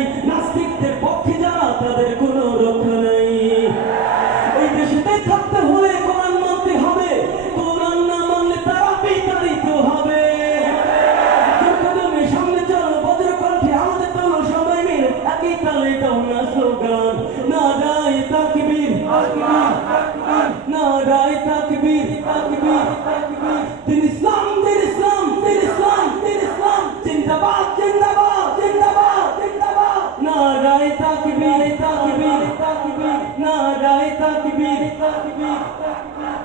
নাই, নাস্তিকদের পক্ষে যারা তাদের কোনো রক্ষা নাই। এই দেশেতে থাকতে হলে কোরআন মানতে হবে, কোরআন না মানলে তারা বিতাড়িত হবে। সামনে চলো বজ্র কণ্ঠে আমাদের তোলো সবাই মিলে একই তালে দাও না স্লোগান, নারায়ে তাকবীর, নারায়ে তাকবীর, তাকবীর, তাকবীর। দিন ইসলাম, দিন ইসলাম, দিন ইসলাম, দিন ইসলাম, জিন্দাবাদ, জিন্দাবাদ, জিন্দাবাদ, জিন্দাবাদ। নারায়ে তাকবীর, তাকবীর, তাকবীর, নারায়ে তাকবীর, তাকবীর, তাকবীর।